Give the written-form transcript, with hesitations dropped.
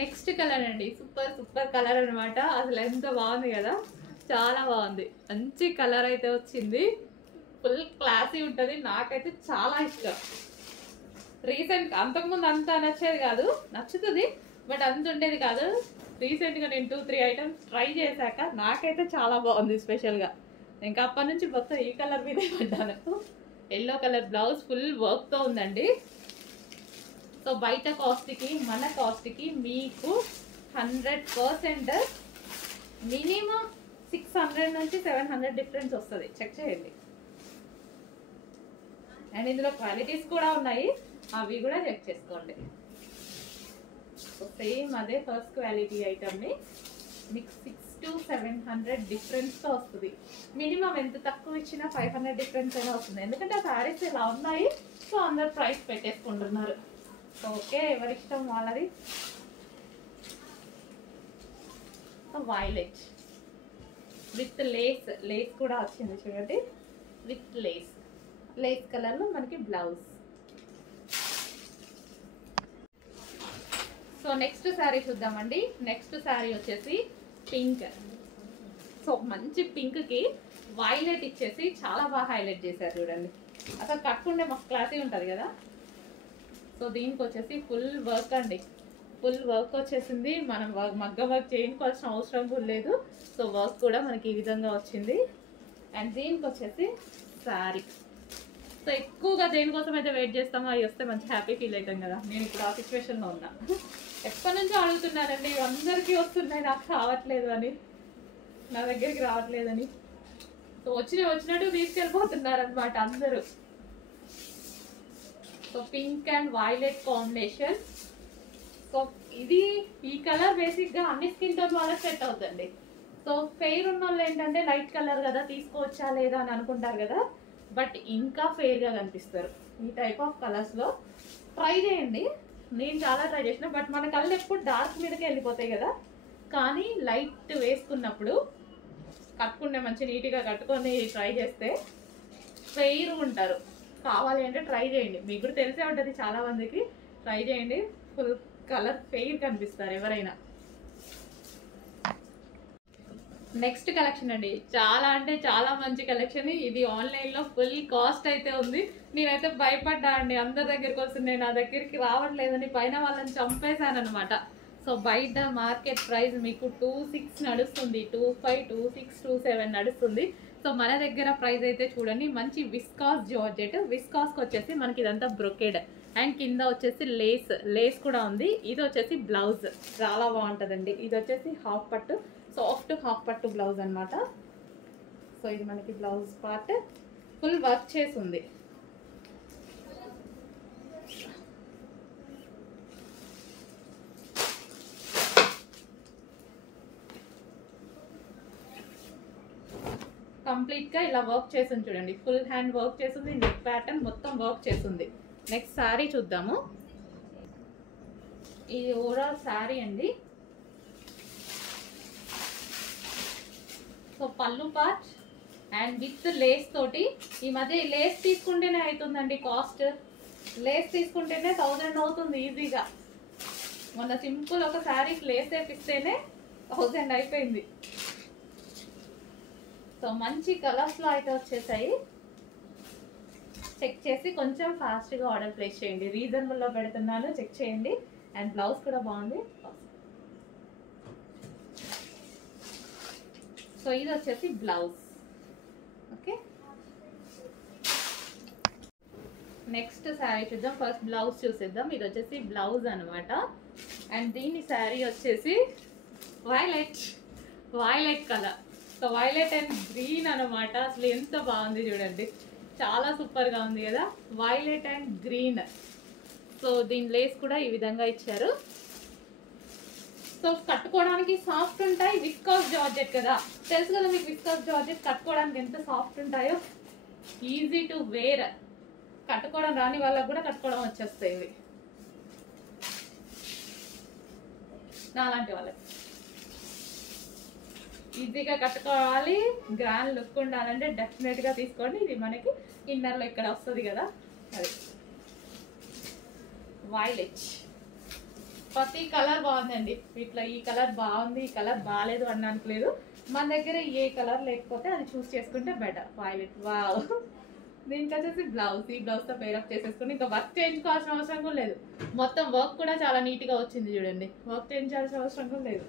Next colour అండి, super super colour అనమాట. అసలు ఎంత బాగుంది కదా, చాలా బాగుంది. మంచి కలర్ అయితే వచ్చింది, ఫుల్ క్లాసీ ఉంటుంది. నాకైతే చాలా ఇష్టం. రీసెంట్ అంతకుముందు అంత నచ్చేది కాదు, నచ్చుతుంది బట్ అంత ఉండేది కాదు. రీసెంట్గా నేను 2-3 ఐటమ్స్ ట్రై చేశాక నాకైతే చాలా బాగుంది స్పెషల్గా. ఇంకా అప్పటి నుంచి మొత్తం ఈ కలర్ మీదే పడ్డాను. ఎల్లో కలర్ బ్లౌజ్ ఫుల్ వర్క్తో ఉందండి. సో బయట కాస్ట్కి మన కాస్ట్కి మీకు 100% మినిమం 600 నుంచి 700 డిఫరెన్స్ వస్తుంది. చెక్ చేయండి. అండ్ ఇందులో క్వాలిటీస్ కూడా ఉన్నాయి, అవి కూడా చెక్ చేసుకోండి. సో సేమ్ అదే ఫస్ట్ క్వాలిటీ ఐటమ్ని మీకు 600 to 700 డిఫరెన్స్తో వస్తుంది. మినిమం ఎంత తక్కువ ఇచ్చినా 500 డిఫరెన్స్ అయినా వస్తుంది. ఎందుకంటే ఆ శారీస్ ఇలా ఉన్నాయి, సో అందరు ప్రైస్ పెట్టేసుకుంటున్నారు. ఓకే, ఎవరిష్టం వాళ్ళది. వైలెట్ విత్ లేస్, లేస్ కూడా వచ్చింది చూడండి, విత్ లేస్, లేస్ కలర్లో మనకి బ్లౌజ్. సో నెక్స్ట్ శారీ చూద్దామండి. నెక్స్ట్ శారీ వచ్చేసి పింక్. సో మంచి పింక్కి వైలెట్ ఇచ్చేసి చాలా బాగా హైలైట్ చేశారు చూడండి. అసలు కట్టుకుంటే మస్తు క్లాసీ ఉంటుంది కదా. సో దీనికి వచ్చేసి ఫుల్ వర్క్ అండి, ఫుల్ వర్క్ వచ్చేసింది. మనం మగ్గ వర్క్ చేయించుకోవాల్సిన అవసరం కూడా లేదు. సో వర్క్ కూడా మనకి ఈ విధంగా వచ్చింది. అండ్ దీనికి వచ్చేసి శారీ. సో ఎక్కువగా దేనికోసం అయితే వెయిట్ చేస్తామో అవి వస్తే మంచి హ్యాపీ ఫీల్ అవుతాం కదా. నేను ఇప్పుడు ఆ సిచ్యువేషన్లో ఉన్నా. ఎప్పటి నుంచో అడుగుతున్నానండి, అందరికీ వస్తున్నాయి, నాకు రావట్లేదు అని, నా దగ్గరికి రావట్లేదని. సో వచ్చినట్టు తీసుకెళ్ళిపోతున్నారనమాట అందరూ. So pink and violet combination. So ఇది ఈ కలర్ బేసిక్గా అన్ని స్కిన్ టోన్ వాళ్ళకి సెట్ అవుతుంది. సో ఫెయిర్ ఉన్న వాళ్ళు ఏంటంటే లైట్ కలర్ కదా తీసుకోవచ్చా లేదా అని అనుకుంటారు కదా, బట్ ఇంకా ఫెయిర్గా కనిపిస్తారు ఈ టైప్ ఆఫ్ కలర్స్లో. ట్రై చేయండి, నేను చాలా ట్రై చేసిన, బట్ మన కళ్ళు ఎప్పుడు డార్క్ మీదకే వెళ్ళిపోతాయి కదా. కానీ లైట్ వేసుకున్నప్పుడు కట్టుకుంటే మంచి నీట్గా కట్టుకొని ట్రై చేస్తే ఫెయిర్ ఉంటారు. కావాలి అంటే ట్రై చేయండి, మీకు కూడా తెలిసే ఉంటుంది చాలా మందికి. ట్రై చేయండి, ఫుల్ కలర్ ఫెయిర్ కనిపిస్తారు ఎవరైనా. నెక్స్ట్ కలెక్షన్ అండి, చాలా అంటే చాలా మంచి కలెక్షన్. ఇది ఆన్లైన్లో ఫుల్ కాస్ట్ అయితే ఉంది. నేనైతే భయపడ్డా అండి, అందరి దగ్గరికి వస్తుంది, నా దగ్గరికి రావట్లేదని పైన వాళ్ళని చంపేశాను అనమాట. సో బయట మార్కెట్ ప్రైస్ మీకు 2600 నడుస్తుంది, 2500, 2600, 2700 నడుస్తుంది. సో మన దగ్గర ప్రైస్ అయితే చూడండి, మంచి విస్కాస్ జార్జెట్. విస్కాస్కి వచ్చేసి మనకి ఇదంతా బ్రొకేడ్ అండ్ కింద వచ్చేసి లేస్, లేస్ కూడా ఉంది. ఇది వచ్చేసి బ్లౌజ్, చాలా బాగుంటుందండి. ఇది వచ్చేసి హాఫ్ పట్టు, సాఫ్ట్ హాఫ్ పట్టు బ్లౌజ్ అనమాట. సో ఇది మనకి బ్లౌజ్ పార్ట్ ఫుల్ వర్క్ చేసి ఉంది. కంప్లీట్గా ఇలా వర్క్ చేసింది చూడండి, ఫుల్ హ్యాండ్ వర్క్ చేసింది, నెక్ ప్యాటర్న్ మొత్తం వర్క్ చేసింది. నెక్స్ట్ శారీ చూద్దాము. ఇది ఓవరాల్ శారీ అండి. సో పళ్ళు పార్ట్ అండ్ విత్ లేస్ తోటి. ఈ మధ్య లేస్ తీసుకుంటేనే అవుతుందండి కాస్ట్, లేస్ తీసుకుంటేనే 1000 అవుతుంది ఈజీగా. మొన్న సింపుల్ ఒక శారీకి లేస్ వేపిస్తేనే 1000 అయిపోయింది. సో మంచి కలర్స్లో అయితే వచ్చేసాయి. చెక్ చేసి కొంచెం ఫాస్ట్గా ఆర్డర్ ప్లేస్ చేయండి, రీజనబుల్లో పెడుతున్నాను, చెక్ చేయండి. అండ్ బ్లౌజ్ కూడా బాగుంది. సో ఇది వచ్చేసి బ్లౌజ్. ఓకే, నెక్స్ట్ శారీ చూద్దాం. ఫస్ట్ బ్లౌజ్ చూసేద్దాం. ఇది వచ్చేసి బ్లౌజ్ అనమాట. అండ్ దీని శారీ వచ్చేసి violet colour. So violet and green అనమాట. అసలు ఎంత బాగుంది చూడండి, చాలా సూపర్గా ఉంది కదా, వైలెట్ అండ్ గ్రీన్. సో దీని లేస్ కూడా ఈ విధంగా ఇచ్చారు. సో కట్టుకోవడానికి సాఫ్ట్ ఉంటాయి, విస్కాస్ జార్జెట్ కదా, తెలుసు కదా మీకు. విస్కాస్ జార్జెట్ కట్టుకోవడానికి ఎంత సాఫ్ట్ ఉంటాయో, ఈజీ టు వేర్. కట్టుకోవడం రాని వాళ్ళకి కూడా కట్టుకోవడం వచ్చేస్తాయి ఇవి, నాలాంటి వాళ్ళకి. ఈజీగా కట్టుకోవాలి, గ్రాండ్ లుక్ ఉండాలంటే డెఫినెట్గా తీసుకోండి. ఇది మనకి ఇన్నర్లో ఇక్కడ వస్తుంది కదా, అది వైలెట్. ప్రతి కలర్ బాగుందండి. ఇట్లా ఈ కలర్ బాగుంది, ఈ కలర్ బాగాలేదు అనడానికి లేదు. మన దగ్గర ఏ కలర్ లేకపోతే అది చూస్ చేసుకుంటే బెటర్. Violet wow. దీనికి వచ్చేసి బ్లౌజ్, ఈ బ్లౌజ్తో పేరప్ చేసేసుకుని ఇంకా వర్క్ చేయించుకోవాల్సిన అవసరం కూడా లేదు. మొత్తం వర్క్ కూడా చాలా నీట్గా వచ్చింది చూడండి. వర్క్ చేయించాల్సిన అవసరం కూడా లేదు.